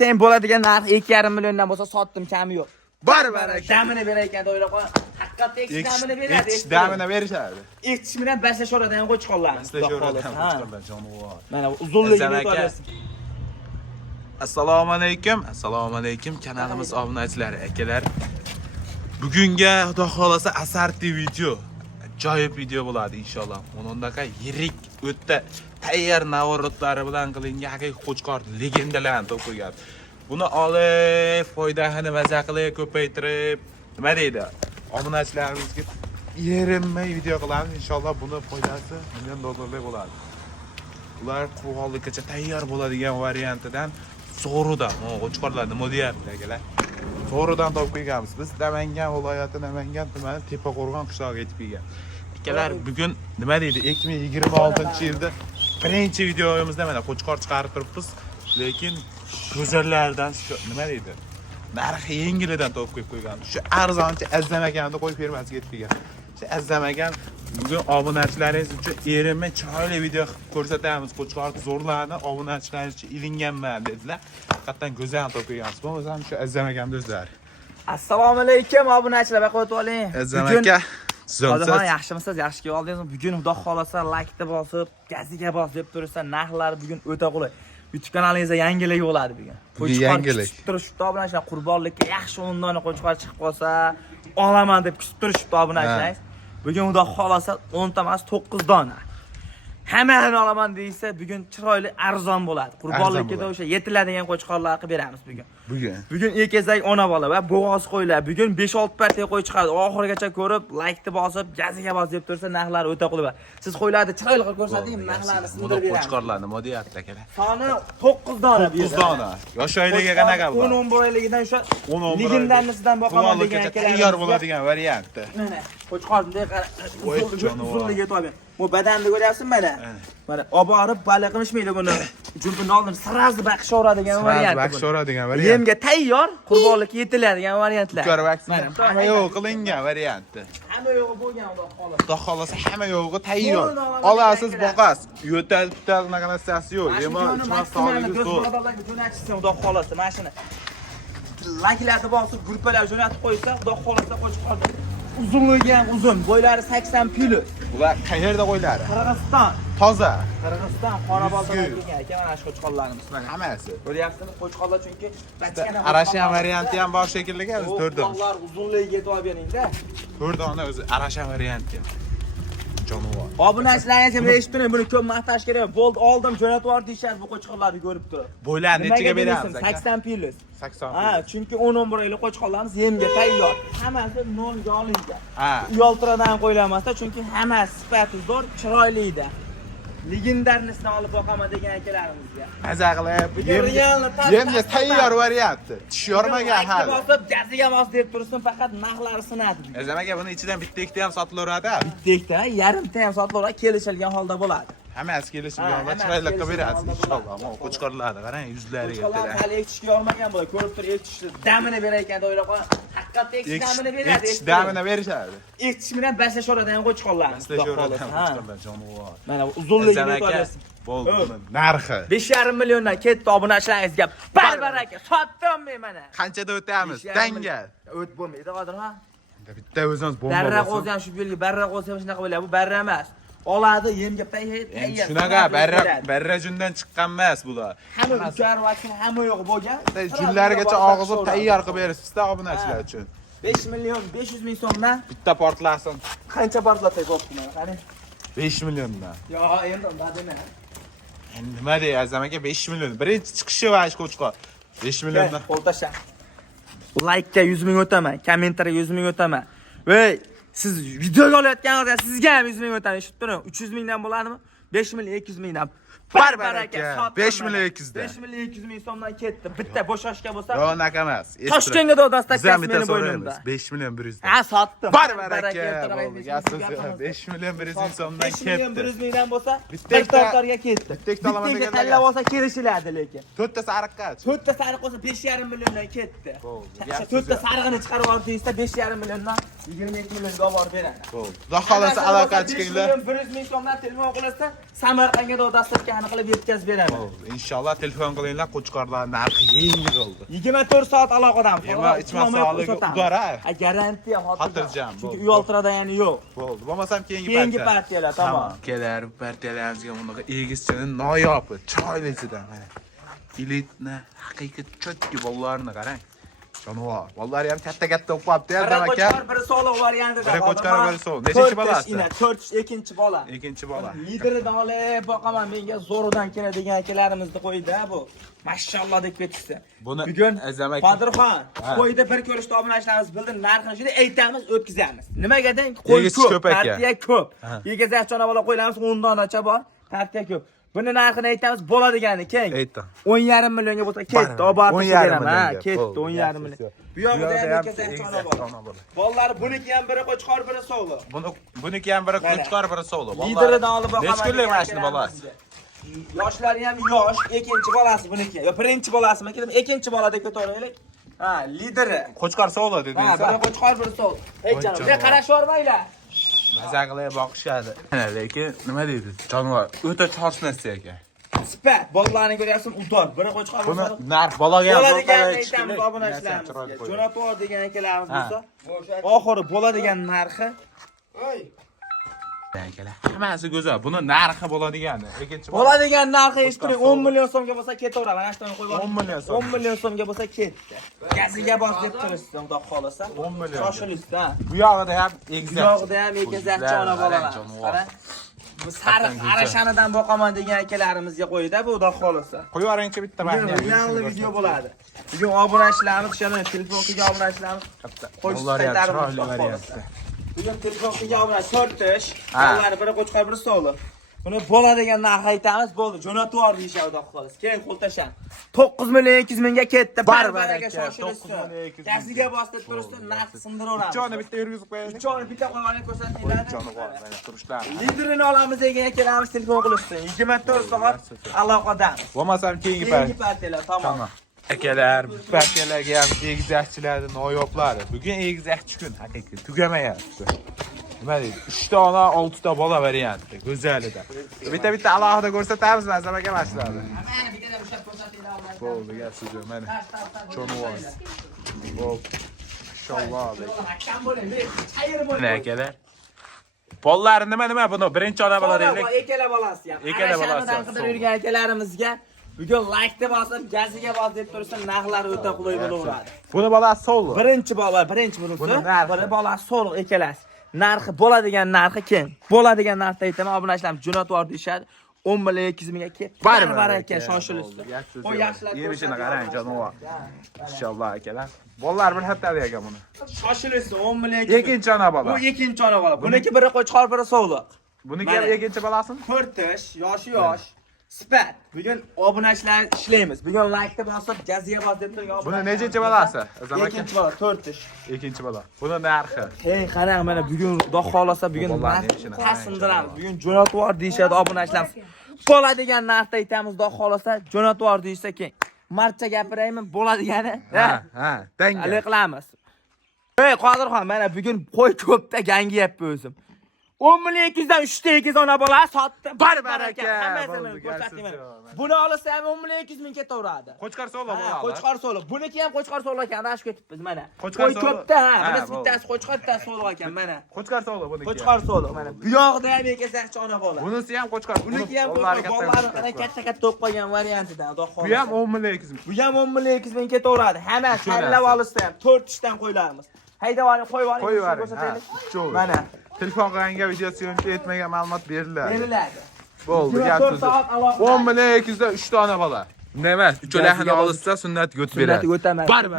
teng bo'ladigan narx 2,5 milliondan bo'lsa sotdim, kami yo'q. Barbaraka. Damini berar ekan deb o'ylab qo'y. Haqiqatda ekish damini beradi. Damini berishadi. Etish bilan baslashaveradi ham qo'chqorlarni. Baslashaveradi ham qo'chqorlar jonivor. Mana uzunligiga ko'rasiz. Assalomu alaykum kanalimiz obunachilari, akalar. Bugunga xudo xolasa asarli video, ajoyib video bo'ladi inshaalloh. Bundaqa yirik o'tda tayyor navorotlari bilan qilingan haqiqiy qo'chqor legendalarni to'p qo'ygan. Buni olib, foydasini mazaqli ko'paytirib, nima deydi? Obunachilarimizga yerinmay video qilamiz inshaalloh. Buni foydasi million dollarlik bo'ladi. Ular qurollikkacha tayyor bo'ladigan variantidan so'rudan, qo'chqorlar nima deyapti akalar? So'rudan topib kelganmiz. Biz Namangan viloyati, Namangan tumani Tepaqo'rg'on qishlog'iga yetib kelgan. Akalar, bugun nima deydi? 2026-yilda birinchi videomizda mana qo'chqor chiqarib turibmiz. Lekin go'zallardan nima deydi? Narxi yengilidan topib qo'ygan. Shu arzonchi azlamaganni qo'yib bermasga yetib kelgan. Shu azlamagan bugun obunachilaringiz uchun erinmay chiroyli video ko'rsatamiz. Qo'chqor zo'rlarni obunachilaringiz uchun ilinganman dedilar. Haqiqatan go'zal topib kelganmiz. Bu o'zim shu azlamagan do'stlar. Assalomu alaykum obunachilar, baqo'yib oling. Azamaka Hozir yaxshimisiz? Yaxshi kelib oldingizmi? Bugun xudo xolasa like-ni bosib, gaziga bosib deb tursa, narxlar bugun o'ta qulay. YouTube kanalingizda yangilik bo'ladi bugun. Yangilik. Turishibdi obunachilar, qurbonlikka yaxshi o'ndoni qo'chqor chiqib qolsa, olaman deb kutib turishibdi obunachilar. Bugun xudo xolasa 10 ta emas 9 dona. Hammani olaman deysa, bugun chiroyli arzon bo'ladi. Qurbonlikka o'sha yetiladigan qo'chqorlar qilib beramiz bugun. Bugun ekizak ona bola va bo'g'oz qo'ylar. Bugun 5-6 partiya qo'y chiqadi. Oxirigacha ko'rib, like-ni bosib, gaziga bosib deb tursa, narxlar o'ta qulay. Siz qo'ylarni chiroyli qilib ko'rsating, narxlarni sindirib beramiz. Qo'chqorlar nima deyapti akalar? Soni 9 dona bu yerda. 9 dona. Yosh oyligiga qanaqa bu? 10-11 oyligidan o'sha legendarnisidan boqaman degan akalar. Tayyor bo'ladigan variantda. Mana qo'chqorni uzunligiga to'g'ri. Bu badanni ko'ryapsizmi mana? Mana oborib baliq qilishmaydi buni. Jumpini oldin sirazni baqishaveradigan variant. Baqishaveradigan variant. Yemga tayyor, qurbonlikka yetiladigan variantlar. Ukar vaksina hamma yo'q qilingan variantda. Hamma yo'g'i bo'lgan Xudo xolasa hamma yo'g'i tayyor. Olasiz, boqasiz. Yo'tal, putal narsasi yo'q. Yema, ichmas sog'ligingiz zo'r. Odamlarga jo'natishsin, xudo xolasa mana shuni. Laklarni bosib, gruppalar jo'natib qo'ysa, xudo xolasa qo'chqordi. Uzunligi ham uzun, bo'ylari 80 kilo. Bular qayerda qo'ylari? Qirg'iziston. Toza. Qirg'iziston, Qorabog'dan kelgan ekan mana shu qo'chqorlarimiz. Hammasi. Ko'ryapsizmi? Qo'chqorlar chunki Arashan varianti ham bor shekilli biz 4 dona. Qo'chqorlar uzunligiga e'tibor beringda. 4 dona o'zi arashan varianti. Jonivor. Obunachilaringiz ham eshitib turing, buni ko'p maqtash kerak. Bo'ldi, oldim, jo'natib yubor deyshadi bu qo'chqorlarni ko'rib turib. Bo'ylarni nechaga beramiz? 80 kilo. 80. Ha, chunki 10-11 oylik qo'chqorlarimiz yemga tayyor. Hammasi nolga olingan. Ha. Uyoltiradan qo'yilmasda, chunki hammasi sifati zo'r, chiroylida. Legendarnisini olib boqaman degan akalarimizga. Maza qilib, yemga tayyor varianti. Tish yormagan hali. Bosib, gaziga bos deb tursin, faqat narxlari sinadi. Azamaga buni ichidan bitta ikkita ham sotilaveradi. Bitta ikkita, yarimta ham sotilaveradi, kelishilgan holda bo'ladi. Hammasi kelishilgan holda chiroyli qilib berasiz inshaalloh. Mana qo'chqorlarni qarang, yuzlariga. Qo'chqorlar hali ekishga olmagan bo'ladi. Ko'rib tur, ekishni damini berar ekan deb o'ylab qo'y. Haqiqatda ekish damini beradi. Ekish damini berishadi. Ekish bilan baslashaveradi ham qo'chqorlar. Baslashaveradi ham qo'chqorlar jonivor. Mana uzunligiga ko'rasiz. Bo'ldi buni narxi 5,5 milliondan ketdi obunachilaringizga. Barbaraka sotdim men mana. Qanchada o'tamiz? Dangal. O't bo'lmaydi, hozir ha. Bitta o'zimiz bomba. Barra qo'zi ham shu belgi, barra qo'zi ham shunaqa bo'ladi. Bu barra emas. Oladi, yemga tayyor. Shunaqa barra jundan chiqqan emas bular. Hamma ukar vakil hamma yo'q bo'lgan. Junlarigacha og'izib tayyor qilib berasiz-da obunachilar uchun. 5 million 500 ming so'mdan bitta portlasin. Qancha portlatay bo'pti qani? 5 milliondan. Yo, endi undadimi? Endi nima dey, Azamaga 5 million. Birinchi chiqishi va ish qo'chqor. 5 milliondan. O'rtasha. Like-ga 100 ming o'taman, kommentariga 100 ming o'taman. Voy, siz videoga olayotganingizda sizga ham 100 ming o'taman, eshitib turing. 300 mingdan bo'ladimi? 5 million 200 mingdan. Barbaraka. 5 million 200 dan. 5 million 200 ming so'mdan ketdi. Bitta bo'shashga bo'lsa. Yo, naqa emas. Toshkentga dastakasi meni bo'ynimda. 5 million 100 dan. Ha, sotdim. Barbaraka. 5 million 100 ming so'mdan ketdi. 5 million 100 mingdan bo'lsa, bitta hektarga ketdi. Bitta olaman degan. Tanlab olsa kelishiladi lekin. 4 ta sariqqa. 4 ta sariq olsa 5,5 milliondan ketdi. 4 ta sariqni chiqarib yuborsa 5,5 milliondan 22 millionga olib beradi. Xudo xolasa aloqa chiqinglar. 100 ming so'mdan telefon qilsa Samarqandga da dasturkani qilib yetkazib beraman. İnşallah telefon qilinglar, qo'chqorlar narxi yengil oldu. 24 soat aloqadamiz. Yema ichma sog'ligi udar ha. Garantiya Xotirjam. Chunki uy oltirada yani yo'q. Bo'ldi. Bo'lmasam Keyingi partiyalar, tamam. Kelar partiyalarimizga bunaqa egischini noyobi, choylisidan mana. Elitni, haqiqiy cho'tki bollarni qarang. Jonivor. Bollar ham katta-katta o'qibdi ya, aka. Qo'chqor biri soliq variantida. Biri qo'chqor, biri soliq. Nechinchi bolasi? 4 ikkinchi bola. Ikkinchi bola. Lideridan olib boqaman, menga zo'ridan keladigan akalarimizni qo'ydi bu. Mashalloh deb ketishdi. Bugun azamat Qodirxon, qo'yda bir ko'rishda obunachilarimiz bildi, narxini shunday aytamiz, o'tkazamiz. Nimaga deng? Qo'y ko'p, partiya ko'p. Yegizakchona bola qo'ylarimiz 10 donacha bor, partiya ko'p. Buni narxini aytamiz, bo'ladigani keng. Aytdim. 10,5 millionga bo'lsa ketdi, obatni beraman, ha, ketdi 10,5 million. Bu yoqda ham yegizakchona bor. Bolalar buniki ham biri qo'chqor, biri so'g'li. Buniki ham biri qo'chqor, biri so'g'li. Lideridan olib boqaman. Nech kunlik mashina bolasi? Yoshlari ham yosh, ikkinchi bolasi buniki. Yo, birinchi bolasimi? Kedim, ikkinchi bola deb ko'taraylik. Ha, lideri. Qo'chqor so'g'li dedingiz. Ha, biri qo'chqor, biri so'g'li. Hech janob, ne qarash bormaylar. Maza qilib boqishadi. Lekin nima deydi? Jonivor o'ta chorsnasi ekan. Sifat, bolalarni ko'ryapsan, udor. Biri qo'chqor, Buni biri narx bolaga ham bo'ladigan aytamiz obunachilarimizga. Jo'natib degan akalarimiz bo'lsa, oxiri bo'ladigan narxi akalar. Hammasi go'zal. Buni narxi bo'ladigani. Ikkinchi bo'ladigan narxi eshittiring, 10 million so'mga bo'lsa ketaveraman. Mana shuni qo'yib 10 million so'm. 10 million so'mga bo'lsa ketdi. Gaziga bos deb turishdi, xudo xolasa. 10 million. Shoshilishda. Bu yog'ida ham egizak. Bu yog'ida ham egizakchi ona bolalar. Qarang. Bu sariq arashanidan boqaman degan akalarimizga qo'ydi, bu xudo xolasa. Qo'yib yuboringchi bitta mana. Yangi video bo'ladi. Bugun obunachilarimiz, shuni telefon qilgan obunachilarimiz Qo'yishlar chiroyli variantda. Bugun telefon qilgan obunachi 4 tish, bolalar biri qo'chqor, biri so'g'li. Buni bo'ladigan narx aytamiz, bo'ldi. Jo'natib yubor deyishadi, xudo xolasa. Keyin qo'l tashan. 9 million 200 mingga ketdi. Barbaraga shoshilishdi. Gaziga bosib turishdi, narx sindiraveramiz. Uchoni bitta yurgizib qo'yaylik. Uchoni bitta qo'yib ko'rsatinglar. Jonivor mana turishlar. Liderini olamiz degan akalarimiz telefon qilishdi. 24 soat aloqada. Bo'lmasam keyingi partiyalar, tamom. Akalar, partiyalarga ham egizakchilarni noyoblari. Bugun egizakchi kun, haqiqiy tugamayapti. Nima deydi? 3 ta ona, 6 ta bola varianti. Go'zalida. Bitta alohida ko'rsatamiz Azamaga mashlarni. Bo'ldi, gap so'z mana. Jonivor. Bo'ldi. Inshaalloh. Mana akalar. Pollar nima buni? Birinchi ona bola deylik. Ikkala bolasi ham. Ikkala bolasi. Qidirib yurgan akalarimizga bugun like deb bosib, gaziga bos deb tursa, narxlari o'ta qulay bo'laveradi. Buni bolasi so'ldi. Birinchi bunisi. Biri bolasi so'liq ikkalasi. Narxi bo'ladigan narxi keng. Bo'ladigan narxda aytaman, obunachilarimiz jo'natib yubor deyshadi. 10 million 200 mingga ketdi. Baraka shoshilishdi. Qo'y yaxshilab yemishini qarang, jonivor. Inshaalloh akalar. Bolalar bir hattali ekan buni. Shoshilishdi 10 million. Ikkinchi ona bola. Bu ikkinchi ona bola. Buniki biri qo'chqor, biri so'liq. Buniki ham ikkinchi bolasimi? 4 tish, yosh. Sifat. Bugun obunachilar ishlaymiz. Bugun like deb bosib, gaziga bos deb turgan obunachilar. Buni nechinchi bolasi? Ikkinchi bola, 4 tish. Ikkinchi bola. Buni narxi. Hey, qarang, mana bugun xudo xolasa bugun ta'sindiramiz. Bugun jo'natib yubor deyshadi obunachilarimiz. Bo'ladigan narxda aytamiz, xudo xolasa jo'natib yubor deysa keyin. Marcha gapiraymi? Bo'ladigani? Ha, danga. Hali qilamiz. Hey, Qodirxon, mana bugun qo'y ko'pda gangiyapti o'zim. 10 million 200 dan 3 ta ekiz ona bola sotdim. Baraka. Hammasini ko'rsatdim. Buni olsa ham 10 million 200 ming ketaveradi. Qo'chqor so'lo bola. Qo'chqor so'lo. Buniki ham qo'chqor so'lo ekan, rash ketibmiz mana. Qo'y ko'pda, mana bittasi qo'chqor, bittasi so'lo ekan mana. Qo'chqor so'lo buniki. Qo'chqor so'lo mana. Bu yoqda ham ekizakchi ona bola. Bunisi ham qo'chqor. Buniki ham bolalarni katta to'p qo'ygan variantida, xudo xohlasa. Bu ham 10 million 200 ming. Bu ham 10 million 200 ming ketaveradi. Hammasi tanlab olishsa ham 4 ishdan qo'ylarimiz. Haydavani qo'yib oling, ko'rsataylik. Mana telefon qilganga video syomka etmagan ma'lumot beriladi. Bo'ldi, gap so'z. 10 million 200 da 3 ta ona bola. Nima emas, uchalahini olishsa sunnat yo't beradi. Sunnat o'taman. Baribir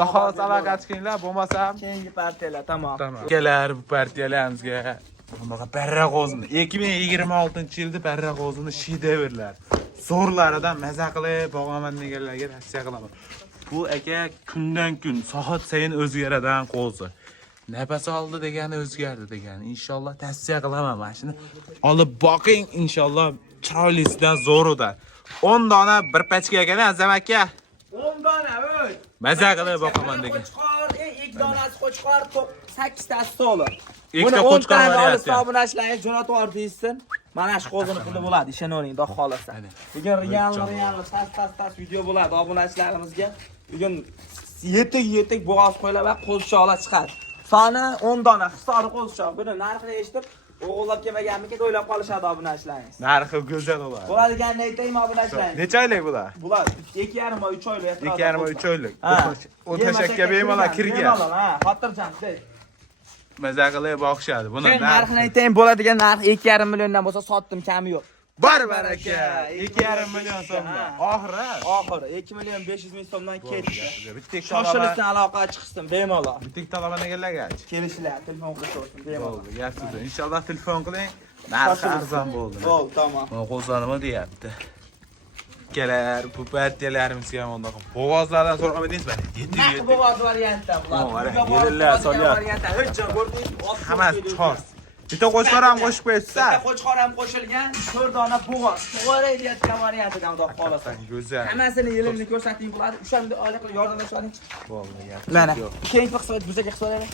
Daholat aloqa chiqinglar, bo'lmasam keyingi partiyalar, tamom. Kelar bu partiyalarimizga bunaqa Barrag'o'zni 2026-yilda Barrag'o'zni shedevrlar zo'rlaridan maza qilib bog'aman deganlarga tavsiya qilaman. Bu aka kundan kun, soat sayin o'zgaradigan qo'zi. Nafas oldi degani o'zgardi degani. Inshaalloh tavsiya qilaman mana shuni. Olib boqing, inshaalloh chiroylisidan zo'ridan. 10 dona bir pachka ekan Azam aka. 10 dona, o'y. Maza qilib boqaman degan. donasi qo'chqor, 8 tasi so'li. Ikkita Buni 10 qo'chqor tani olib varianti. obunachilaringiz jo'natib yuborishsin. Mana shu qo'zini puli bo'ladi, ishonavering, xudo xolasa. Bugun real tas video bo'ladi obunachilarimizga. Bugun yetik bo'g'oz qo'ylar va qo'zichoqlar chiqadi. Soni 10 dona hisori qo'zichoq. Buni narxini eshitib, o'g'illab kelmaganmikin o'ylab qolishadi obunachilaringiz. Narxi go'zal bo'ladi. Bo'ladiganini aytaymi obunachilaringiz? Necha oylik bular? Bular 2,5 oy 3 oylik. 2,5 3 oylik. Ha. O'tashakka bemalol kirgan. Bemalol, ha, xotirjam, deb. Maza qilib boqishadi. Buni Men narxini aytayim, bo'ladigan narx 2,5 milliondan bo'lsa sotdim, kami yo'q. Bar baraka. 2,5 million so'mdan. Oxiri 2 million 500 ming so'mdan ketdi. Bitta Shoshilishdan aloqa chiqsin, bemalol. bitta talabani egallagan. Kelishlar, telefon qilaversin, bemalol. Bo'ldi, gap so'z. Inshaalloh telefon qiling. Narxi arzon bo'ldi. Bo'ldi, tamam. Mana qo'zlanima deyapti. Kelar, bu partiyalarimiz ham undoq bo'g'ozlardan so'rag'am deysizmi? Naqd bo'g'oz variantda bular. Yellar solyapti. Hujja ko'rdingiz? Hammasi chor. Bitta qo'shqor ham qo'shib qo'yibsiz. Bitta qo'chqor ham qo'shilgan, 4 dona bo'g'oz. To'g'ri deyotgan variantidan xudo xolasa. Go'zal. Hammasini yilini ko'rsating bo'ladi. O'shanda oylik qilib yordamlasharing. Bo'ldi, gap. Mana, keyingi qismat buzaga hisoblaydi.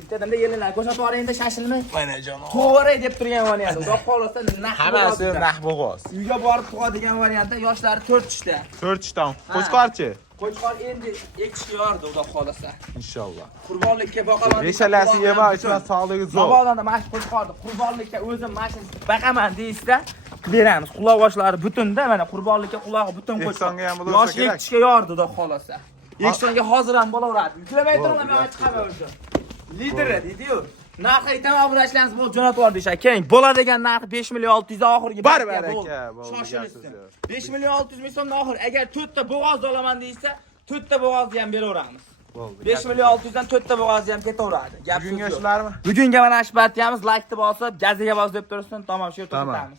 Bittadanda yelinlar ko'rsatib yuboringda shashilmay. Mana jonon. To'g'ri deb turgan variant. Xudo xolasa naqd Hammasi bo'g'oz. naq bo'g'oz. Uyga borib tug'adigan variantda yoshlari 4 ishda. 4 ishdan. Qo'shqorchi? Qo'chqor endi ekishga yordi, xudo xolasa. Inshaalloh. Qurbonlikka boqaman. Reshalasi yema uchun sog'ligi zo'r. Zavodanda mana shu qo'chqorni qurbonlikka o'zim mashina baqaman deysizda, beramiz. Quloq oshlari butunda, mana qurbonlikka qulog'i butun qo'chqor. Ehsonga ham bo'lsa Yosh kerak. ekishga yordi, xudo xolasa. Ehsonga hozir ham bo'laveradi. Yuklamay turinglar, men chiqaman o'sha. Lideri deydi-yu. Narxi aytaman, obunachilarimiz bu jo'natib yubordi ishlar. Keyin bo'ladigan narxi 5 million 600 dan oxirgi. Bar baraka. Shoshilsin. 5 million 600 ming so'mdan oxir. Agar 4 ta bo'g'oz olaman deysa, 4 ta bo'g'ozni ham beraveramiz. Bo'ldi. 5 million 600 dan 4 ta bo'g'ozni ham ketaveradi. Gap Bugunga so'z yo'q. shularmi? Bugunga mana shu partiyamiz laykni bosib, gaziga bosib deb tursin. Tamom, shu yerda Tamam. to'xtamiz.